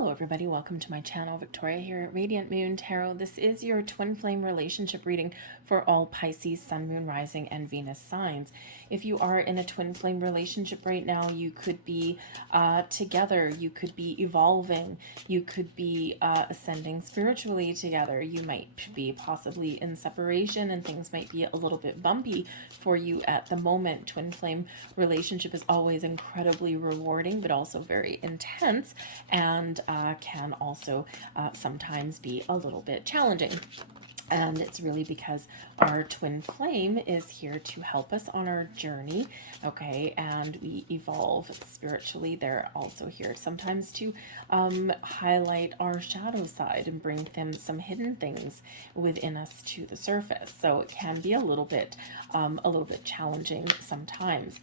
Hello everybody, welcome to my channel. Victoria here at Radiant Moon Tarot. This is your twin flame relationship reading for all Pisces, Sun, Moon, Rising, and Venus signs. If you are in a twin flame relationship right now, you could be together, you could be evolving, you could be ascending spiritually together, you might be possibly in separation and things might be a little bit bumpy for you at the moment. Twin flame relationship is always incredibly rewarding but also very intense, and can also sometimes be a little bit challenging. And it's really because our twin flame is here to help us on our journey, okay? And we evolve spiritually. They're also here sometimes to highlight our shadow side and bring them some hidden things within us to the surface. So it can be a little bit challenging sometimes.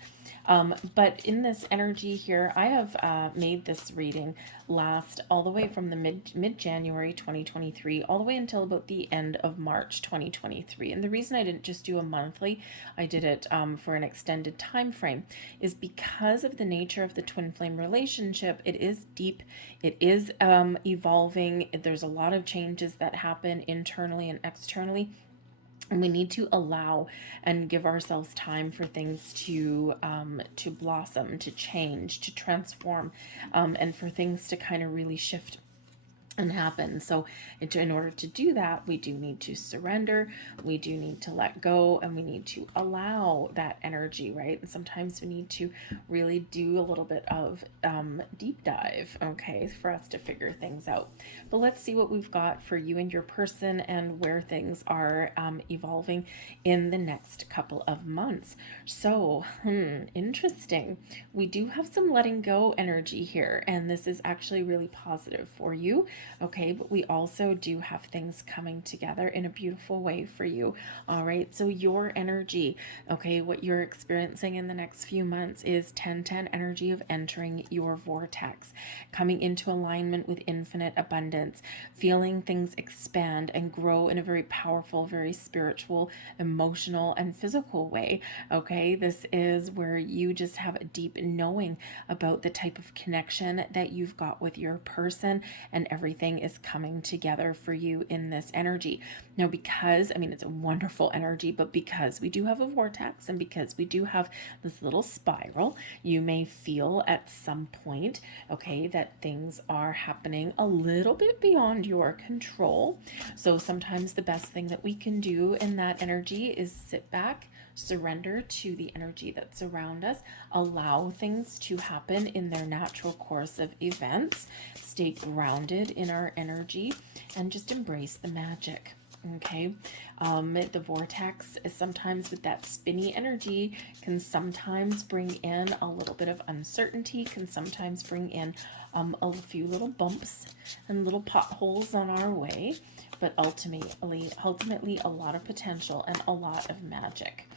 But in this energy here, I have made this reading last all the way from the mid-January 2023 all the way until about the end of March 2023. And the reason I didn't just do a monthly, I did it for an extended time frame, is because of the nature of the twin flame relationship. It is deep, it is evolving. There's a lot of changes that happen internally and externally. And we need to allow and give ourselves time for things to blossom, to change, to transform, and for things to kind of really shift and happen. So in order to do that, we do need to surrender, we do need to let go, and we need to allow that energy, right? And sometimes we need to really do a little bit of deep dive, okay, for us to figure things out. But let's see what we've got for you and your person and where things are evolving in the next couple of months. So, interesting. We do have some letting go energy here, and this is actually really positive for you. Okay, but we also do have things coming together in a beautiful way for you. All right, so your energy, okay, what you're experiencing in the next few months is 10-10 energy of entering your vortex, coming into alignment with infinite abundance, feeling things expand and grow in a very powerful, very spiritual, emotional, and physical way. Okay, this is where you just have a deep knowing about the type of connection that you've got with your person, and everything is coming together for you in this energy. Now, because, I mean, it's a wonderful energy, but because we do have a vortex and because we do have this little spiral, you may feel at some point, okay, that things are happening a little bit beyond your control. So sometimes the best thing that we can do in that energy is sit back, surrender to the energy that's around us, allow things to happen in their natural course of events, stay grounded in our energy, and just embrace the magic. Okay, the vortex is sometimes with that spinny energy can sometimes bring in a little bit of uncertainty, can sometimes bring in a few little bumps and little potholes on our way, but ultimately a lot of potential and a lot of magic.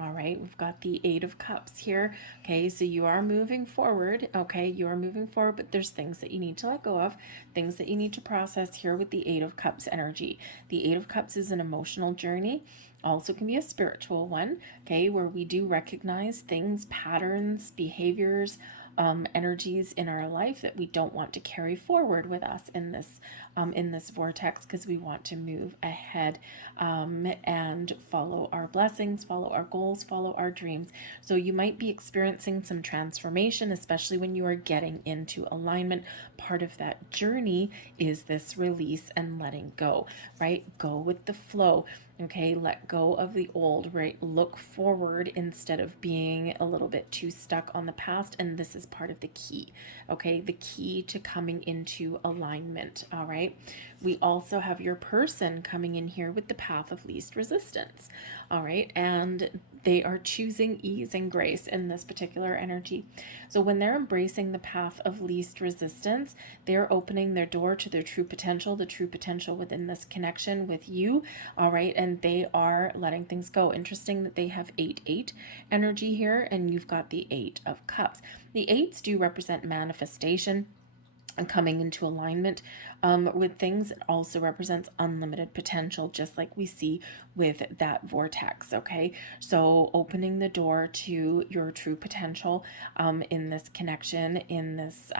All right, we've got the Eight of Cups here. Okay, so you are moving forward. Okay, you are moving forward, but there's things that you need to let go of, things that you need to process here with the Eight of Cups energy. The Eight of Cups is an emotional journey, also can be a spiritual one, okay, where we do recognize things, patterns, behaviors, energies in our life that we don't want to carry forward with us in this vortex, because we want to move ahead and follow our blessings, follow our goals, follow our dreams. So you might be experiencing some transformation, especially when you are getting into alignment. Part of that journey is this release and letting go, right? Go with the flow. Okay, let go of the old, right? Look forward instead of being a little bit too stuck on the past. And this is part of the key, okay? The key to coming into alignment, all right? We also have your person coming in here with the path of least resistance, all right? And they are choosing ease and grace in this particular energy. So when they're embracing the path of least resistance, they're opening their door to their true potential, the true potential within this connection with you, all right? And they are letting things go. Interesting that they have 8-8 energy here, and you've got the Eight of Cups. The eights do represent manifestation and coming into alignment With things, it also represents unlimited potential, just like we see with that vortex. Okay, so opening the door to your true potential in this connection, in this,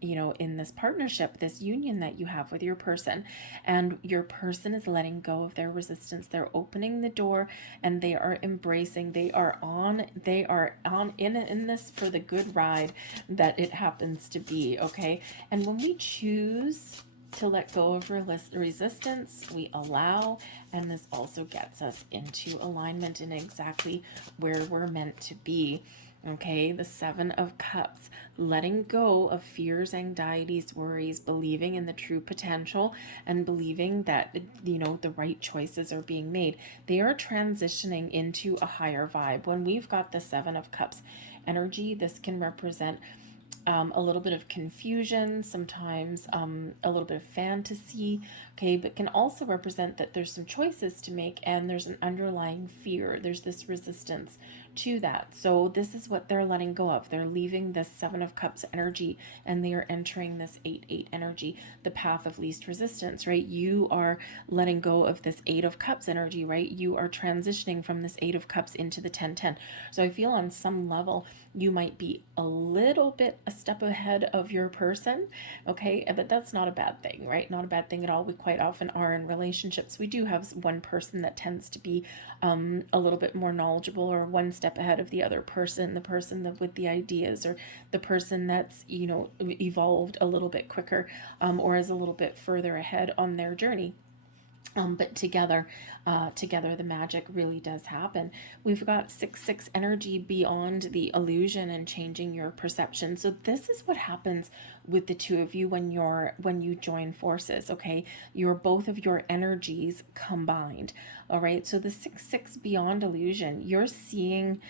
in this partnership, this union that you have with your person. And your person is letting go of their resistance. They're opening the door and they are embracing, they are on in this for the good ride that it happens to be. Okay, and when we choose to let go of resistance, we allow, and this also gets us into alignment in exactly where we're meant to be. Okay, the Seven of Cups, letting go of fears, anxieties, worries, believing in the true potential and believing that, the right choices are being made. They are transitioning into a higher vibe. When we've got the Seven of Cups energy, this can represent a little bit of confusion, sometimes a little bit of fantasy, okay, but can also represent that there's some choices to make and there's an underlying fear. There's this resistance to that. So this is what they're letting go of. They're leaving this Seven of Cups energy and they are entering this 8-8 energy, the path of least resistance, right? You are letting go of this Eight of Cups energy, right? You are transitioning from this Eight of Cups into the 10-10. So I feel on some level you might be a little bit a step ahead of your person, okay, but that's not a bad thing, right? Not a bad thing at all. We quite often are in relationships. We do have one person that tends to be a little bit more knowledgeable or one step ahead of the other person, the person that with the ideas, or the person that's evolved a little bit quicker, or is a little bit further ahead on their journey. But together the magic really does happen. We've got 6-6 energy beyond the illusion and changing your perception. So this is what happens with the two of you when you join forces. Okay, you're both of your energies combined. All right. So the 6-6 beyond illusion, you're seeing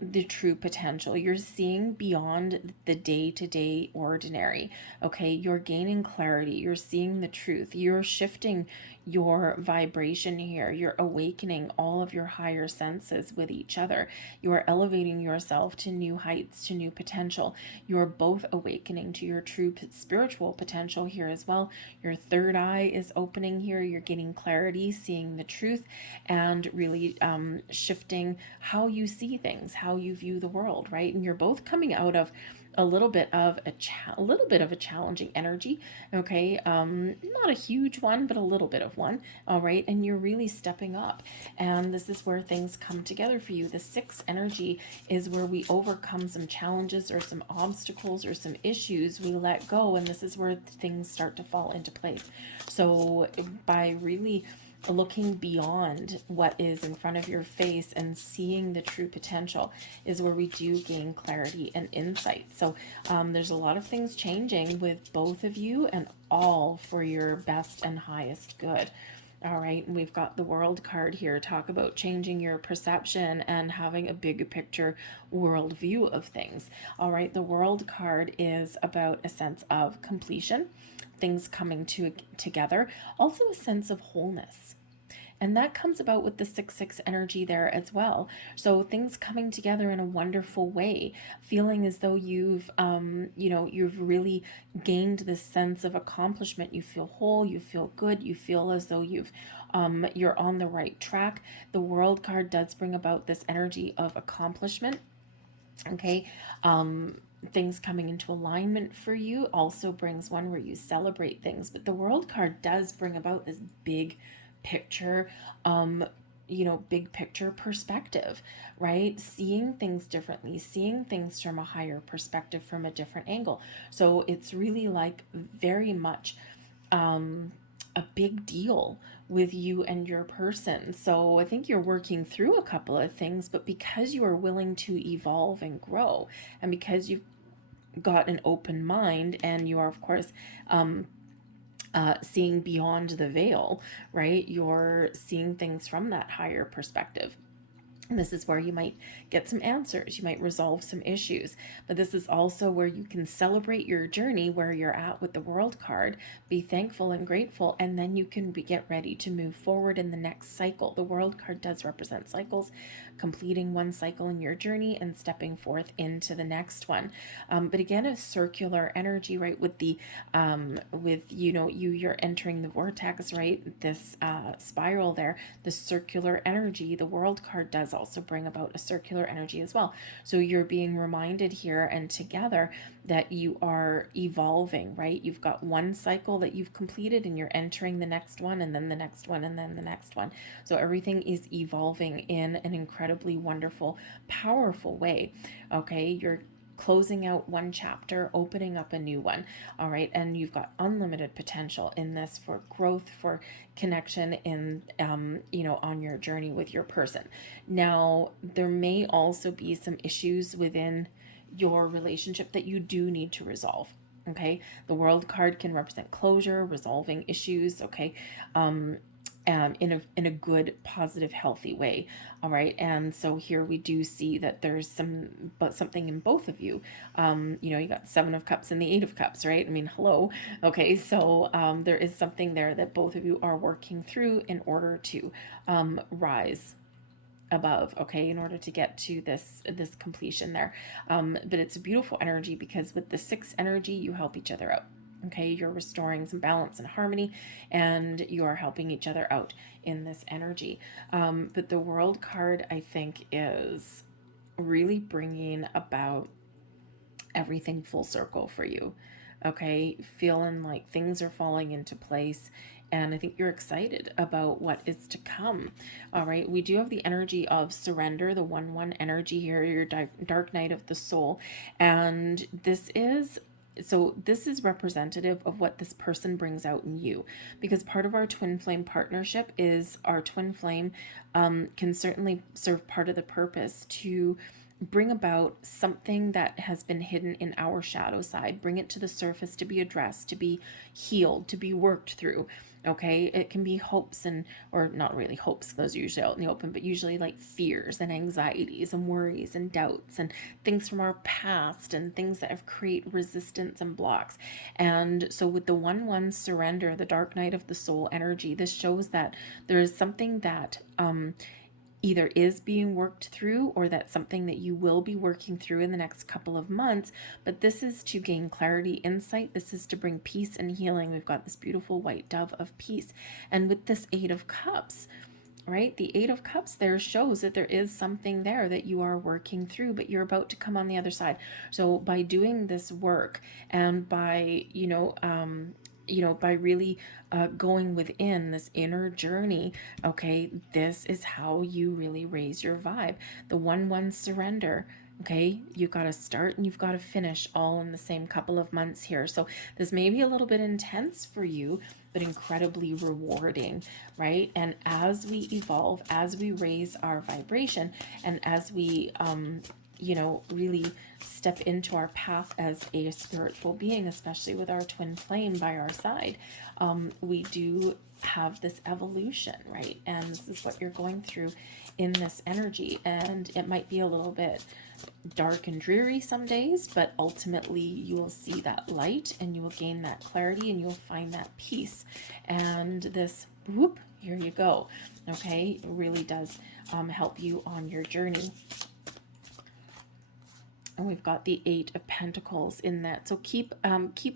the true potential. You're seeing beyond the day-to-day ordinary. Okay, you're gaining clarity. You're seeing the truth. You're shifting your vibration here. You're awakening all of your higher senses with each other. You're elevating yourself to new heights, to new potential. You're both awakening to your true spiritual potential here as well. Your third eye is opening here. You're getting clarity, seeing the truth, and really shifting how you see things, how you view the world, right? And you're both coming out of a little bit of a challenging energy, okay, not a huge one, but a little bit of one. All right, and you're really stepping up, and this is where things come together for you. The 6 energy is where we overcome some challenges or some obstacles or some issues. We let go, and this is where things start to fall into place. So by really looking beyond what is in front of your face and seeing the true potential is where we do gain clarity and insight. So there's a lot of things changing with both of you, and all for your best and highest good. All right, and we've got the World card here. Talk about changing your perception and having a big picture world view of things. All right, the World card is about a sense of completion, things coming together, also a sense of wholeness. And that comes about with the 6-6 energy there as well. So things coming together in a wonderful way, feeling as though you've really gained this sense of accomplishment. You feel whole, you feel good, you feel as though you're on the right track. The World card does bring about this energy of accomplishment. Okay. Things coming into alignment for you also brings one where you celebrate things, but the World card does bring about this big picture, big picture perspective, right? Seeing things differently, seeing things from a higher perspective, from a different angle. So it's really like very much a big deal with you and your person. So I think you're working through a couple of things, but because you are willing to evolve and grow, and because you've got an open mind, and you are, of course, seeing beyond the veil, right? You're seeing things from that higher perspective. This is where you might get some answers, you might resolve some issues, but this is also where you can celebrate your journey, where you're at with the World card, be thankful and grateful, and then you can get ready to move forward in the next cycle. The World card does represent cycles, completing one cycle in your journey and stepping forth into the next one. But again, a circular energy, right? With the with you're entering the vortex, right? This spiral there, the circular energy. The World card does also bring about a circular energy as well. So you're being reminded here and together that you are evolving, right? You've got one cycle that you've completed and you're entering the next one, and then the next one, and then the next one. So everything is evolving in an incredibly wonderful, powerful way. Okay, you're closing out one chapter, opening up a new one. All right, and you've got unlimited potential in this for growth, for connection in on your journey with your person. Now, there may also be some issues within your relationship that you do need to resolve. Okay, the World card can represent closure, resolving issues. Okay, in a good, positive, healthy way. All right, and so here we do see that there's something in both of you. You got Seven of Cups and the Eight of Cups, right? I mean, hello. Okay, so there is something there that both of you are working through in order to rise above, okay, in order to get to this completion there. But it's a beautiful energy because with the Six energy, you help each other out. Okay, you're restoring some balance and harmony, and you are helping each other out in this energy. But the World card, I think, is really bringing about everything full circle for you. Okay, feeling like things are falling into place, and I think you're excited about what is to come. All right, we do have the energy of surrender, the 1-1 energy here, your dark night of the soul, and this is representative of what this person brings out in you, because part of our twin flame partnership is our twin flame can certainly serve part of the purpose to bring about something that has been hidden in our shadow side, bring it to the surface to be addressed, to be healed, to be worked through. Okay, it can be hopes or not really hopes, those are usually out in the open, but usually like fears and anxieties and worries and doubts and things from our past and things that have created resistance and blocks. And so with the 1-1 surrender, the dark night of the soul energy, this shows that there is something that either is being worked through, or that's something that you will be working through in the next couple of months. But this is to gain clarity, insight. This is to bring peace and healing. We've got this beautiful white dove of peace. And with this Eight of Cups, right, the Eight of Cups there shows that there is something there that you are working through, but you're about to come on the other side. So by doing this work, and by by really going within this inner journey, okay, this is how you really raise your vibe. The 1-1 surrender, okay, you've got to start and you've got to finish all in the same couple of months here. So this may be a little bit intense for you, but incredibly rewarding, right? And as we evolve, as we raise our vibration, and as we really step into our path as a spiritual being, especially with our twin flame by our side, we do have this evolution, right? And this is what you're going through in this energy. And it might be a little bit dark and dreary some days, but ultimately you will see that light and you will gain that clarity and you'll find that peace. And this, whoop, here you go. Okay, it really does help you on your journey. And we've got the Eight of Pentacles in that. So keep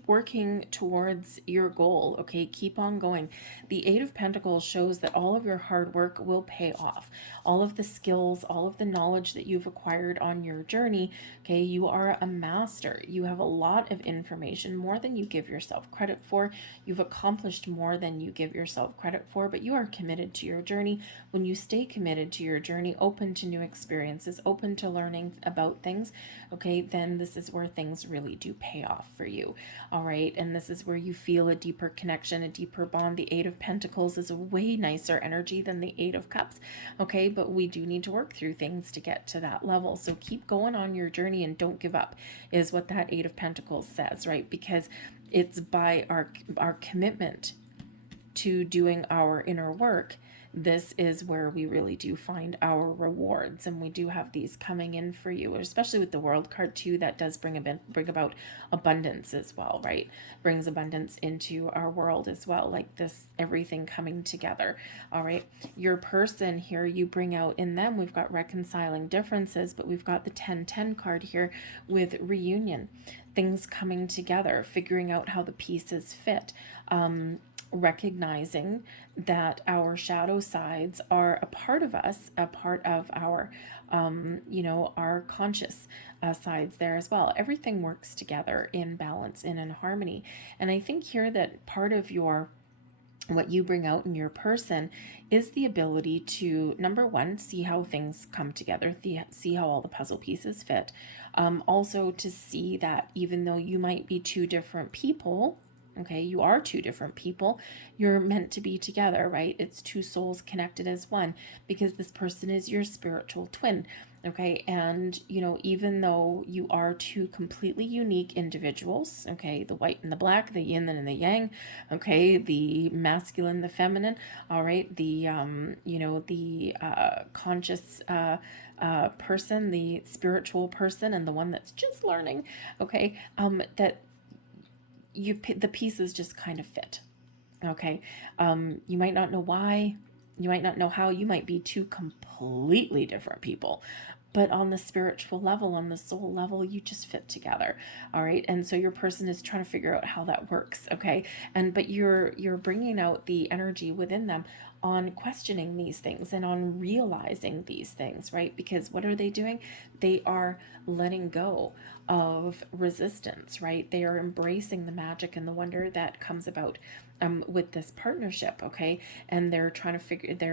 working towards your goal, okay? Keep on going. The Eight of Pentacles shows that all of your hard work will pay off. All of the skills, all of the knowledge that you've acquired on your journey, okay? You are a master. You have a lot of information, more than you give yourself credit for. You've accomplished more than you give yourself credit for, but you are committed to your journey. When you stay committed to your journey, open to new experiences, open to learning about things, okay, then this is where things really do pay off for you. All right, and this is where you feel a deeper connection, a deeper bond. The Eight of Pentacles is a way nicer energy than the Eight of Cups, okay, but we do need to work through things to get to that level. So keep going on your journey and don't give up, is what that Eight of Pentacles says, right? Because it's by our commitment to doing our inner work this is where we really do find our rewards, and we do have these coming in for you, especially with the World card too. That does bring about abundance as well, right? Brings abundance into our world as well, like this, everything coming together. All right, your person here, you bring out in them, we've got reconciling differences, but we've got the 10-10 card here with reunion, things coming together, figuring out how the pieces fit, recognizing that our shadow sides are a part of us, a part of our, our conscious sides there as well. Everything works together in balance and in harmony. And I think here that part of what you bring out in your person is the ability to, number one, see how things come together, see how all the puzzle pieces fit. Also to see that even though you might be two different people, okay, you are two different people, you're meant to be together, right? It's two souls connected as one, because this person is your spiritual twin. Okay, and even though you are two completely unique individuals, okay, the white and the black, the yin and the yang, okay, the masculine, the feminine, all right, the conscious person, the spiritual person, and the one that's just learning, okay, that the pieces just kind of fit. Okay, you might not know why, you might not know how, you might be two completely different people, but on the spiritual level, on the soul level, you just fit together. All right, and so your person is trying to figure out how that works. Okay, but you're bringing out the energy within them on questioning these things and on realizing these things, right? Because what are they doing? They are letting go of resistance, right? They are embracing the magic and the wonder that comes about with this partnership, okay? And they're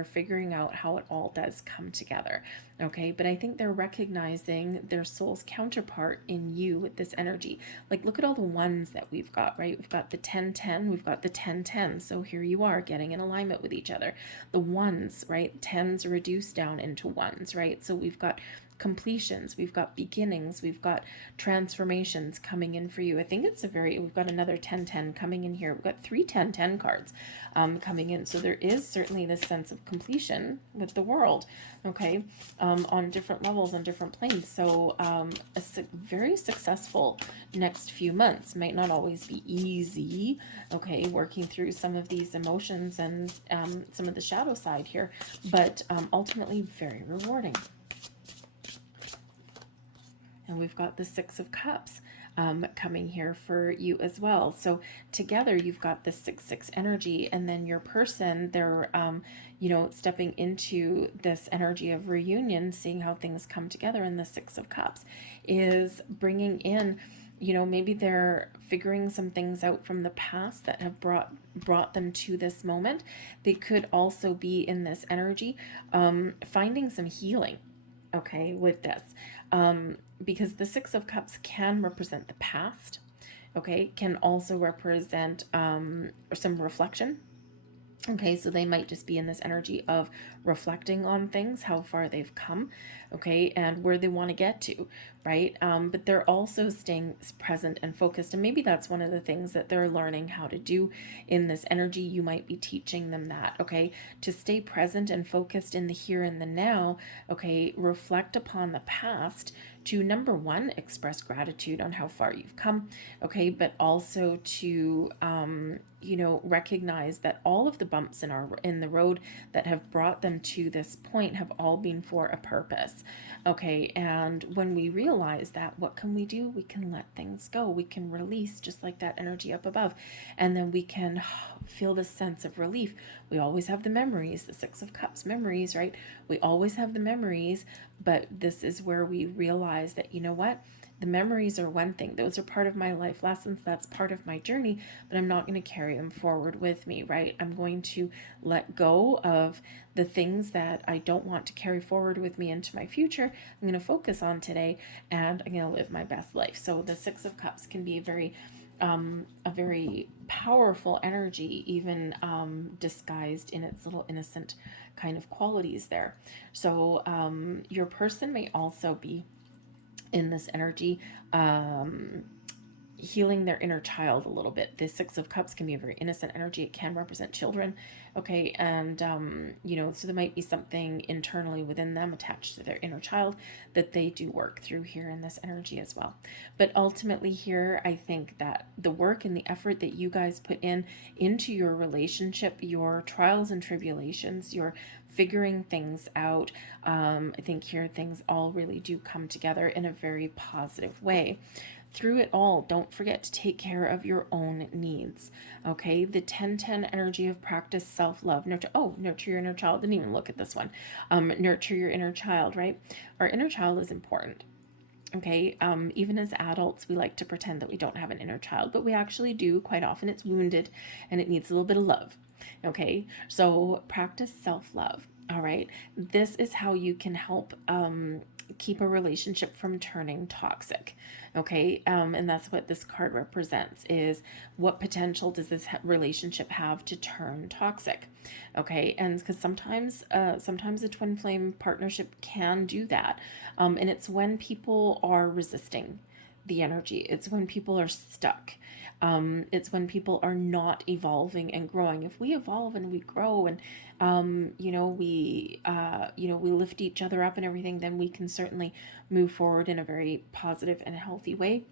figuring out how it all does come together, okay? But I think they're recognizing their soul's counterpart in you with this energy. Like, look at all the ones that we've got, right? We've got the 10-10, we've got the 10-10. So here you are getting in alignment with each other. The ones, right? Tens reduced down into ones, right? So we've got completions, we've got beginnings, we've got transformations coming in for you. I think we've got another 10-10 coming in here. We've got 3 10-10 cards coming in. So there is certainly this sense of completion with the world, okay, on different levels, on different planes. So very successful next few months. Might not always be easy, okay, working through some of these emotions and some of the shadow side here, but ultimately very rewarding. And we've got the 6 of Cups coming here for you as well. So together you've got the 6-6 energy, and then your person, they're stepping into this energy of reunion, seeing how things come together. And the 6 of Cups is bringing in, maybe they're figuring some things out from the past that have brought them to this moment. They could also be in this energy finding some healing, okay, with this, because the 6 of Cups can represent the past, okay, can also represent some reflection. Okay, so they might just be in this energy of reflecting on things, how far they've come, okay, and where they want to get to, right? But they're also staying present and focused, and maybe that's one of the things that they're learning how to do in this energy. You might be teaching them that, okay, to stay present and focused in the here and the now, okay, reflect upon the past, to, number one, express gratitude on how far you've come, okay, but also to recognize that all of the bumps in the road that have brought them to this point have all been for a purpose, okay. And when we realize that, what can we do? We can let things go. We can release, just like that energy up above, and then we can feel this sense of relief. We always have the memories, the 6 of Cups memories, right? We always have the memories, but this is where we realize that, you know what? The memories are one thing. Those are part of my life lessons. That's part of my journey, but I'm not going to carry them forward with me, right? I'm going to let go of the things that I don't want to carry forward with me into my future. I'm going to focus on today, and I'm going to live my best life. So the 6 of Cups can be a very powerful energy, even disguised in its little innocent kind of qualities there. So your person may also be in this energy, healing their inner child a little bit. The Six of Cups can be a very innocent energy. It can represent children. Okay. And, so there might be something internally within them attached to their inner child that they do work through here in this energy as well. But ultimately here, I think that the work and the effort that you guys put into your relationship, your trials and tribulations, your figuring things out, I think here things all really do come together in a very positive way. Through it all, don't forget to take care of your own needs. Okay, the 10-10 energy of practice self-love. Nurture your inner child. Didn't even look at this one. Nurture your inner child, right? Our inner child is important. Okay, even as adults, we like to pretend that we don't have an inner child, but we actually do. Quite often it's wounded and it needs a little bit of love. Okay, so practice self-love. All right, this is how you can help keep a relationship from turning toxic. Okay, and that's what this card represents, is what potential does this relationship have to turn toxic. Okay, and because sometimes a twin flame partnership can do that, and it's when people are resisting the energy. It's when people are stuck. It's when people are not evolving and growing. If we evolve and we grow and we lift each other up and everything, then we can certainly move forward in a very positive and healthy way.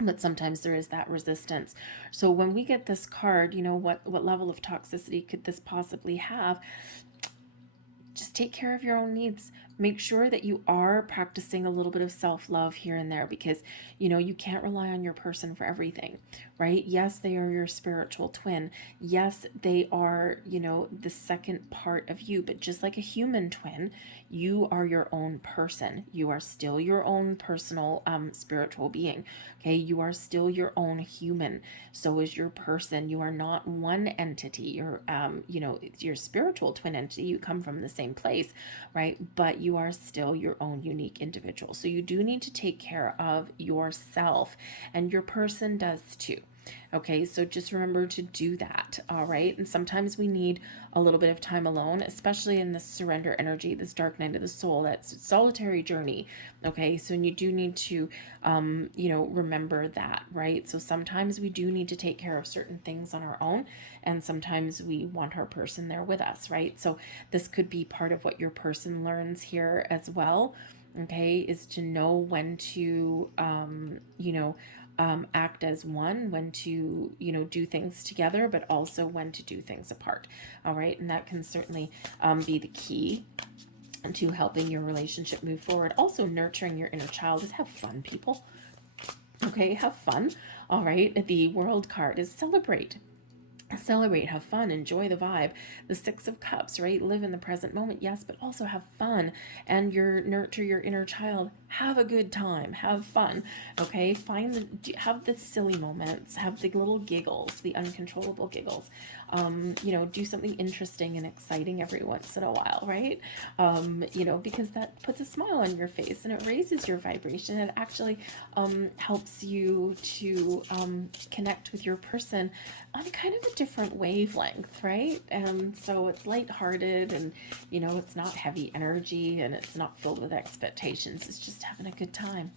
But sometimes there is that resistance. So when we get this card, what level of toxicity could this possibly have? Just take care of your own needs. Make sure that you are practicing a little bit of self-love here and there, because you can't rely on your person for everything, right? Yes, they are your spiritual twin. Yes, they are, the second part of you, but just like a human twin, you are your own person. You are still your own personal spiritual being. Okay, you are still your own human. So is your person. You are not one entity. You're your spiritual twin entity. You come from the same place, right? But you are still your own unique individual. So you do need to take care of yourself, and your person does too. Okay, so just remember to do that. All right, and sometimes we need a little bit of time alone, especially in this surrender energy, this dark night of the soul, that solitary journey. Okay, so you do need to remember that, right? So sometimes we do need to take care of certain things on our own, and sometimes we want our person there with us, right? So this could be part of what your person learns here as well. Okay, is to know when to act as one, when to do things together, but also when to do things apart. All right, and that can certainly be the key to helping your relationship move forward. Also, nurturing your inner child is have fun, people. Okay, have fun. All right, the World card is celebrate. Celebrate, have fun, enjoy the vibe. The Six of Cups, right? Live in the present moment, yes, but also have fun, and nurture your inner child. Have a good time, have fun. Okay, have the silly moments, have the little giggles, the uncontrollable giggles. Do something interesting and exciting every once in a while, right? Because that puts a smile on your face and it raises your vibration. It actually helps you to connect with your person on kind of a different wavelength, right? And so it's lighthearted, and it's not heavy energy, and it's not filled with expectations. It's just having a good time.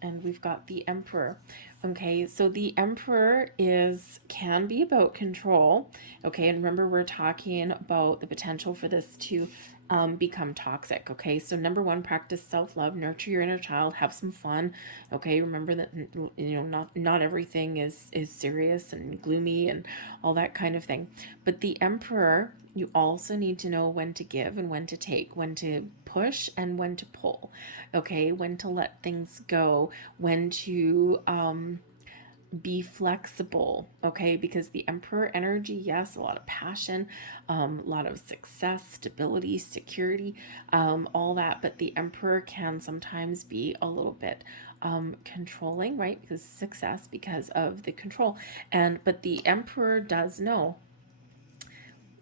And we've got the Emperor. Okay, so the Emperor can be about control. Okay, and remember, we're talking about the potential for this to become toxic. Okay, so number one, practice self-love, nurture your inner child, have some fun. Okay, remember that not everything is serious and gloomy and all that kind of thing. But the Emperor, you also need to know when to give and when to take, when to push and when to pull. Okay, when to let things go, when to be flexible. Okay, because the Emperor energy, yes, a lot of passion, a lot of success, stability, security, all that. But the Emperor can sometimes be a little bit controlling, right? Because success, because of the control. But the Emperor does know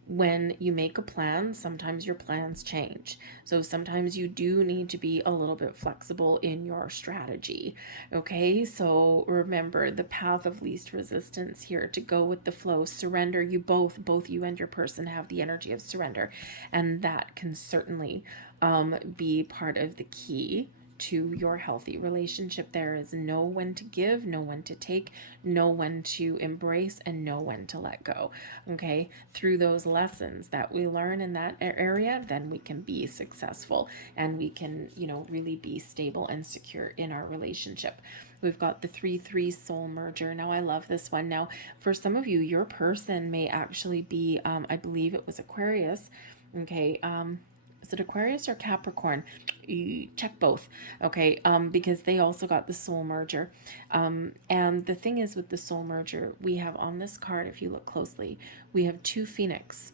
when you make a plan, sometimes your plans change. So sometimes you do need to be a little bit flexible in your strategy. Okay, so remember the path of least resistance here, to go with the flow. Surrender. You both you and your person have the energy of surrender, and that can certainly be part of the key to your healthy relationship. There is know when to give, know when to take, know when to embrace, and know when to let go. Okay, through those lessons that we learn in that area, then we can be successful, and we can, you know, really be stable and secure in our relationship. We've got the 3-3 soul merger. Now, I love this one. Now, for some of you, your person may actually be, I believe it was Aquarius. Okay, is it Aquarius or Capricorn? You check both, okay, because they also got the soul merger. And the thing is, with the soul merger, we have on this card, if you look closely, we have 2 phoenix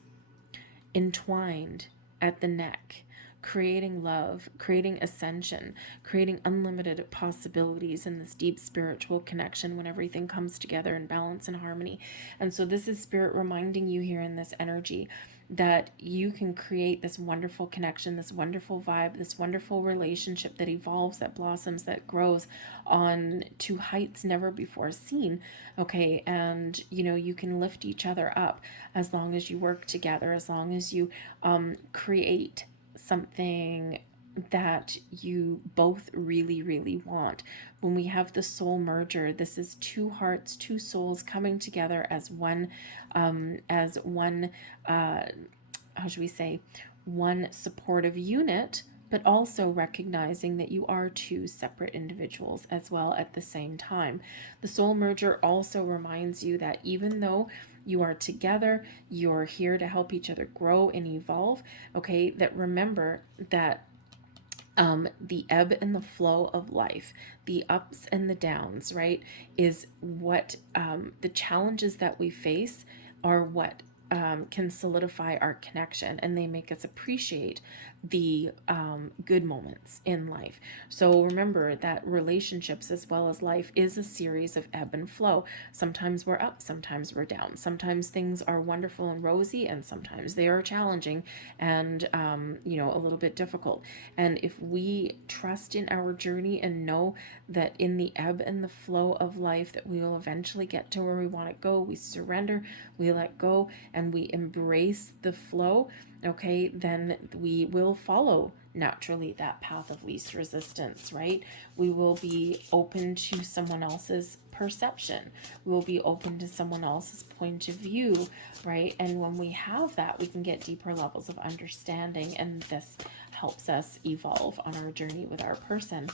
entwined at the neck, creating love, creating ascension, creating unlimited possibilities in this deep spiritual connection when everything comes together in balance and harmony. And so this is Spirit reminding you here in this energy that you can create this wonderful connection, this wonderful vibe, this wonderful relationship that evolves, that blossoms, that grows on to heights never before seen. Okay, and you know, you can lift each other up as long as you work together, as long as you create something that you both really, really want. When we have the soul merger, this is 2 hearts, 2 souls coming together as one, how should we say, one supportive unit, but also recognizing that you are 2 separate individuals as well at the same time. The soul merger also reminds you that even though you are together, you're here to help each other grow and evolve. Okay, that remember that the ebb and the flow of life, the ups and the downs, right, is what the challenges that we face are what can solidify our connection, and they make us appreciate the good moments in life. So remember that relationships as well as life is a series of ebb and flow. Sometimes we're up, sometimes we're down. Sometimes things are wonderful and rosy, and sometimes they are challenging and you know, a little bit difficult. And if we trust in our journey and know that in the ebb and the flow of life that we will eventually get to where we want to go, we surrender, we let go, and we embrace the flow, okay, then we will follow naturally that path of least resistance, right? We will be open to someone else's perception. We'll be open to someone else's point of view, right? And when we have that, we can get deeper levels of understanding, and this helps us evolve on our journey with our person.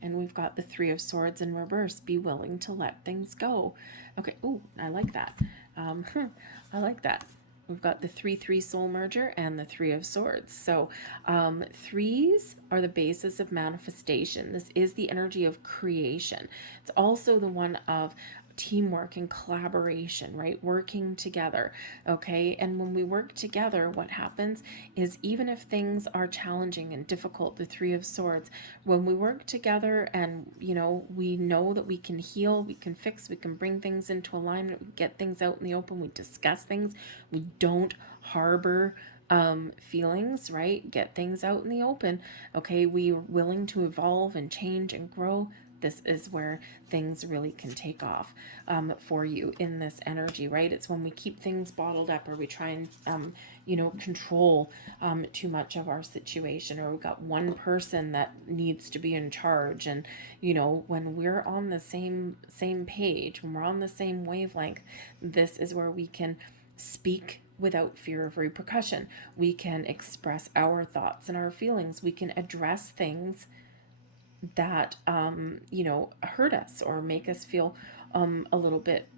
And we've got the 3 of Swords in reverse. Be willing to let things go. Okay. Ooh, I like that. I like that. We've got the 3-3 soul merger and the 3 of Swords. So 3s are the basis of manifestation. This is the energy of creation. It's also the one of teamwork and collaboration, right? Working together, okay? And when we work together, what happens is, even if things are challenging and difficult, the 3 of Swords, when we work together and, you know that we can heal, we can fix, we can bring things into alignment, we get things out in the open, we discuss things, we don't harbor feelings, right? Get things out in the open, okay? We are willing to evolve and change and grow. This is where things really can take off for you in this energy, right? It's when we keep things bottled up, or we try and, control too much of our situation, or we've got one person that needs to be in charge. And, when we're on the same page, when we're on the same wavelength, this is where we can speak without fear of repercussion. We can express our thoughts and our feelings. We can address things that hurt us or make us feel a little bit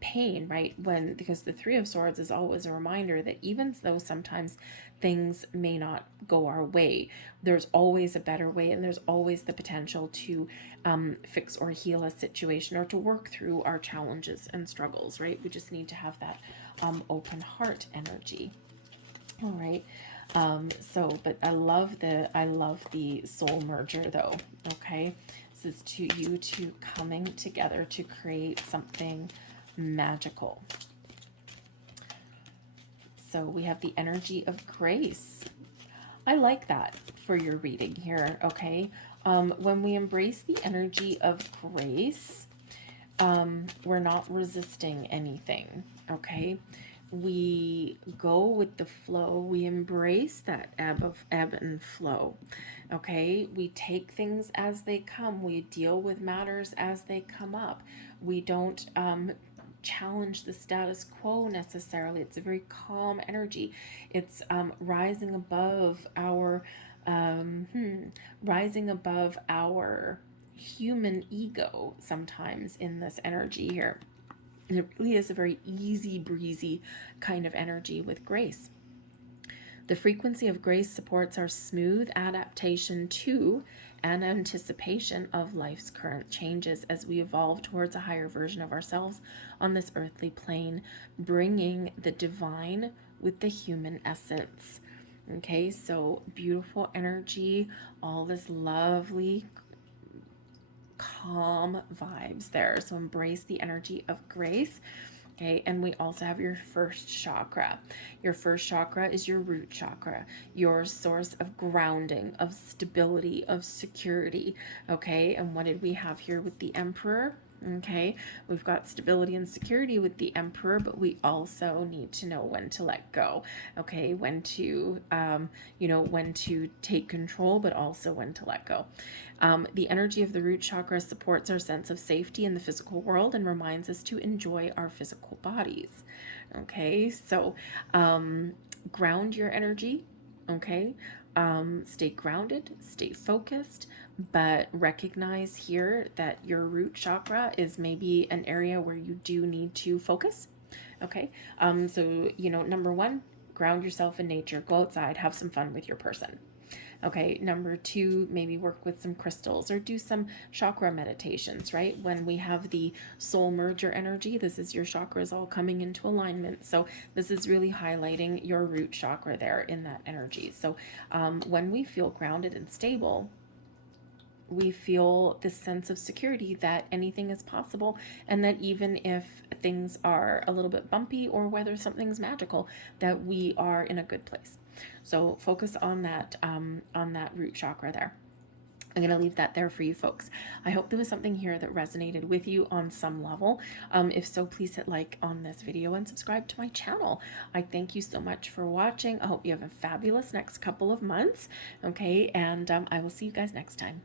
pain, right? Because the 3 of Swords is always a reminder that even though sometimes things may not go our way, there's always a better way, and there's always the potential to fix or heal a situation, or to work through our challenges and struggles, right? We just need to have that open heart energy. All right. But I love the soul merger though. Okay. This is to you two coming together to create something magical. So we have the energy of grace. I like that for your reading here. Okay. When we embrace the energy of grace, we're not resisting anything. Okay. we go with the flow. We embrace that ebb and flow. Okay, we take things as they come. We deal with matters as they come up. We don't challenge the status quo necessarily. It's a very calm energy. It's rising above our rising above our human ego sometimes in this energy here. It really is a very easy breezy kind of energy with grace. The frequency of grace supports our smooth adaptation to and anticipation of life's current changes as we evolve towards a higher version of ourselves on this earthly plane, bringing the divine with the human essence. Okay, so beautiful energy, all this lovely calm vibes there. So embrace the energy of grace. Okay, and we also have your first chakra. Your first chakra is your root chakra, your source of grounding, of stability, of security. Okay, and what did we have here with the Emperor? Okay, we've got stability and security with the Emperor, but we also need to know when to let go. Okay, when to, when to take control, but also when to let go. The energy of the root chakra supports our sense of safety in the physical world and reminds us to enjoy our physical bodies. Okay, so ground your energy. Okay, stay grounded, stay focused, but recognize here that your root chakra is maybe an area where you do need to focus. Okay, so number one, ground yourself in nature, go outside, have some fun with your person. Okay, number two, maybe work with some crystals or do some chakra meditations, right? When we have the soul merger energy, this is your chakras all coming into alignment. So this is really highlighting your root chakra there in that energy. So when we feel grounded and stable, we feel this sense of security that anything is possible, and that even if things are a little bit bumpy or whether something's magical, that we are in a good place. So focus on that root chakra there. I'm going to leave that there for you folks. I hope there was something here that resonated with you on some level. If so, please hit like on this video and subscribe to my channel. I thank you so much for watching. I hope you have a fabulous next couple of months. Okay, and I will see you guys next time.